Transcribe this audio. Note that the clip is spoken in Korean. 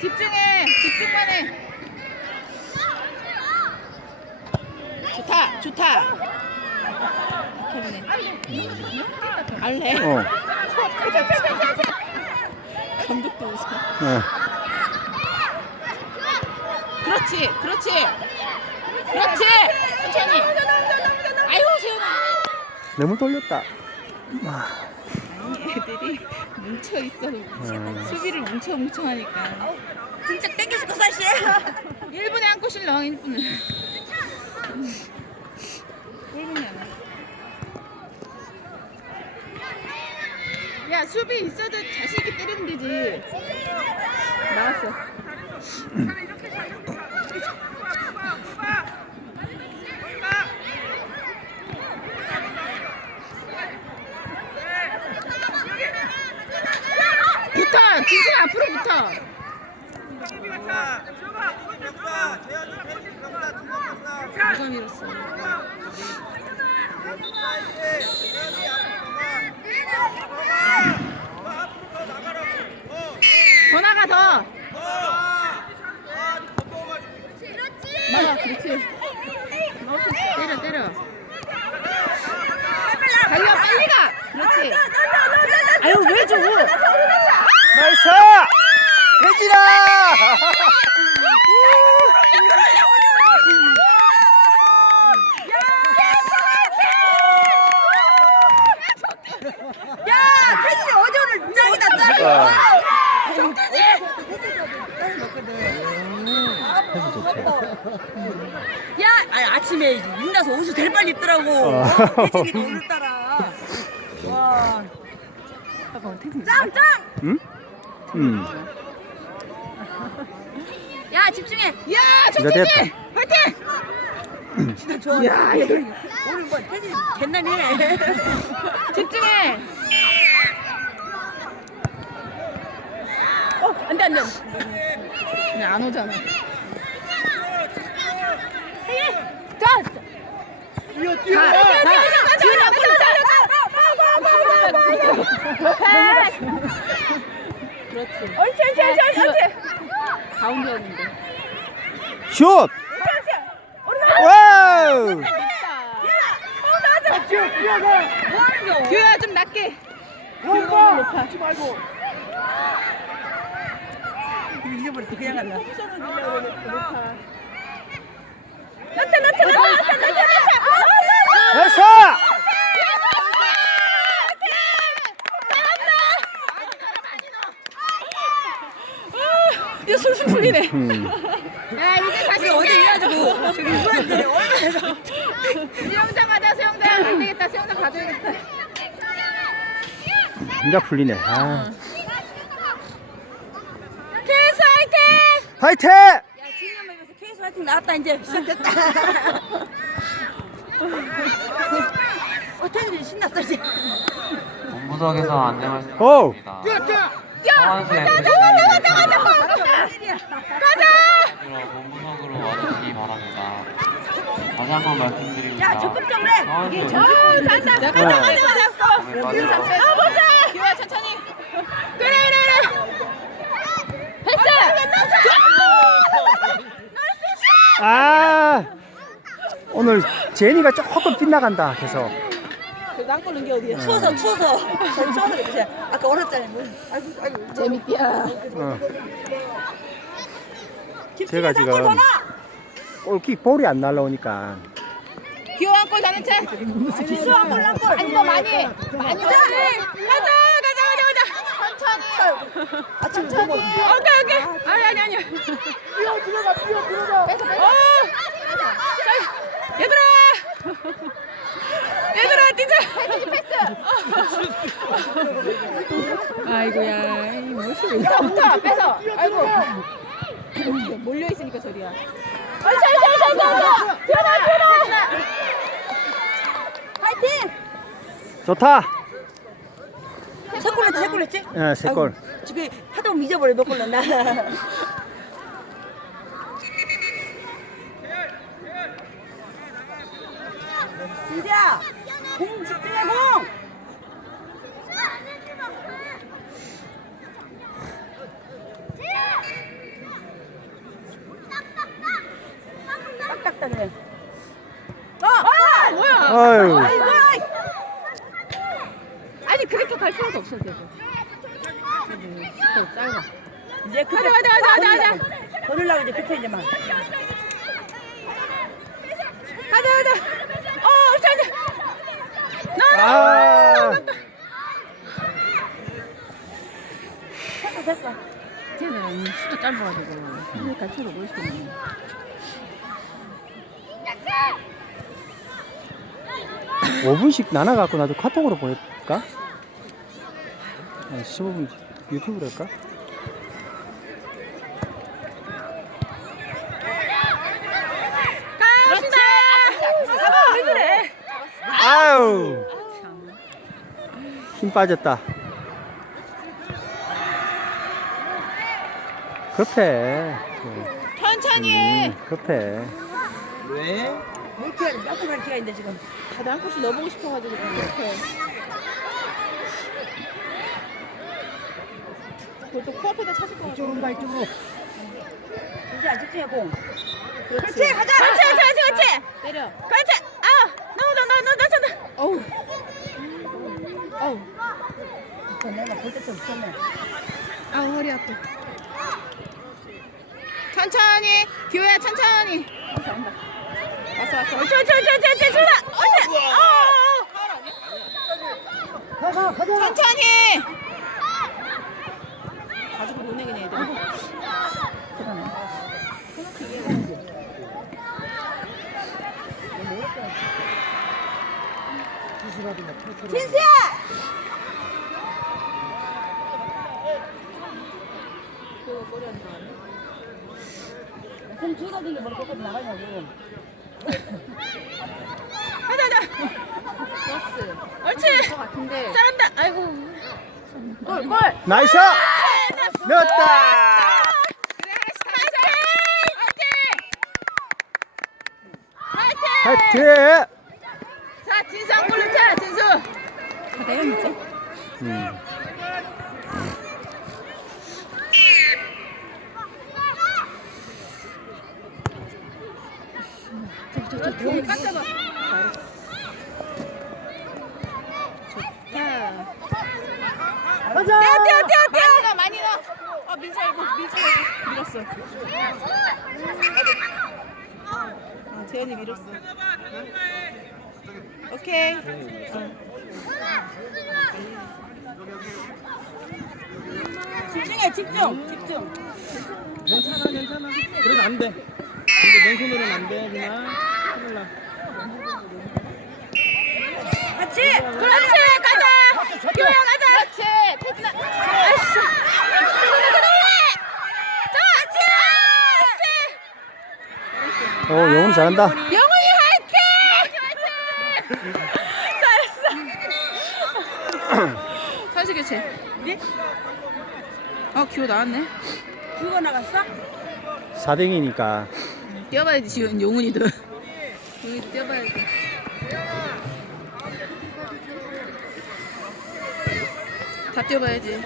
집중해. 집중만 해. 좋다. 좋다. 알래? 어. 감독도 웃어. 네. 그렇지. 그렇지. 그렇지. 천천히. 아이고 세훈아. 너무 돌렸다. 아, 애들이 뭉쳐 있어. 음. 수비를 뭉쳐 뭉쳐 하니까. 진짜 땡겨줄 거 사실. 1분에 한 골씩 넣어 1분에. 1분이 안 나. 야 수비 있어도 자신 있게 때리면 되지. 나왔어 진짜 앞으로 붙어. 누가 밀었어? 더 나가 더. 막아 그렇지. 때려 때려. 달려 빨리 가. 그렇지. 아유 왜 줘? 나이스! 혜진아! 야 태진이 어제 오늘 짱이다 짱. 아. 아, 혜진 좋지. 야 아침에 민나서 옷을 제일 빨리 입더라고. 어. 어, 태진이가 오늘따라. 와. 짱 짱. 응? 응. 야 집중해. 야 정태진 됐다. 화이팅. 진짜 좋아. 야, 오늘 뭐 태진이 갯난이네. 집중해. 어 안 돼 안 돼. 그냥 안 오잖아. 자. 뛰어 뛰어. 가. 가. 지훈이 앞으로 자. 그렇지. 옳지 옳지 옳지 옳지. 가운데였는데. 슛! 와우! 규야 좀 낮게. 잊어버렸어 그냥 간다. 나 이스! 이거 술술 풀리네. 음. 야 이제 다시 우리 어제 이래가지고 저기 후배들이 얼마나 수영장 가자 수영장 안 되겠다 수영장 가줘야겠다. 진짜 풀리네. 아. 케이스 화이팅! 화이팅! 야 진영맘에서 케이스 화이팅 나왔다 이제 시작됐다. 어 태진이 신났어 이제. 본부석에서 안내 오! 말씀드립니다. 상황실에 가자 가자 가자 가자 가자! 본부석으로 와주시기 바랍니다. 다시 한번 말씀드립니다. 야 적극 좀 해. 잘한다. 가자 가자 가자 가자. 아 보자. 규야 천천히. 그래 그래 그래. 패스. 아! 오늘 제니가 조금 빗나간다, 계속. 한골 넣은 게 어디야? 추워서 추워서 저희 추워서 그래. 아까 얼었잖아요. 뭐. 아이고 아이고. 재밌디야. 어. 제가 지금. 골킥 볼이 안 날라오니까. 규야 한골 다는 채. 기수 한골 한 골. 아니 너 많이 많이 가자 가자 가자 가자 천천히. 아 천천히. 오케이 오케이. 아니 아니 아니. 뛰어 들어가, 뛰어 들어가. 뺏어 뺏어. 자, 얘들아. 얘들아 뛰자. 패스. 아이고야 이 무엇이 야 붙어 뺏어. 아이고. 몰려 있으니까 저리야. 어, 잘잘잘잘 들어가 들어가. 파이팅. 좋다. 세골 했지 세골 했지? 예, 세 골. 아이고, 지금 하도 잊어버려 몇골 넣나. 진짜 공 집중해 공. 그래. 아, 뭐야? 아유. 아이고. 아니 그렇게 갈 필요도 없어 되고. 더 짧아. 이제 그때 가자, 가자, 가자, 가자. 보내려고 이제 그때 이제 막. 가자 가자. 어, 자자. 아. 됐어 됐어. 쟤는 수도 짧아가지고 이렇게 갈 필요도 없을 수 있네. 오분씩 나눠 갖고 나도 카톡으로 보낼까? 15분 유튜브로 할까? 갑시다. 왜 그래? 아유. 힘 빠졌다. 급해. 천천히 해. 음, 급해. 몇 키가 몇 분만 키가 있는데 지금. 다들 한 컵씩 넣어보고 싶어가지고 이렇게. 그것도 코앞에다 찾을 거 같아. 이쪽으로 가, 이쪽으로. 진짜 집중해 공. 그렇지. 가자. 그렇지, 그렇지, 그렇지. 때려. 그렇지. 아, 너, 너, 너. 어우. 어우. 그 내가 볼 때좀 없었네. 아우 허리 아파. 천천히. 기호야 천천히. 잘한다. 왔어 왔어. 옳지 옳지 옳지 옳지 옳지 좋다. 옳지. 어. 가가, 가자. 천천히. 가지고 노네 그냥 애들. 대단해. 진수야. 공 주가 길게 머리 끝까지 나가냐고. 가자 가자. 좋았어. 옳지. 같은데. 잘한다. 아이고. 골 골. 나이스! 넣었다! 하트! 자 진수 한 골로 차 진수. 다 내려놓지. 음. 저 저저 돈 깎아봐. 좋다. 가자! 뛰어 뛰어 뛰어 어 밀지 말고 밀지 말고 밀었어. 어, 재현이 밀었어. 오케이. 집중해 집중 집중. 괜찮아 괜찮아 그래도 안돼 안돼 맨손으로는 안 돼 그냥 큰일 나 같이. 그렇지 가자. 교양 가자. 그렇지. 태진아. 아이씨. 그래 그래. 자 같이. 오, 영훈이 잘한다. 영훈이 화이팅! 잘했어. 선수 교체. 네? 어 기호 나왔네. 주고 나갔어? 4등이니까. 뛰어봐야지 지금 용훈이도. 용훈이도 뛰어봐야지. 다 뛰어봐야지.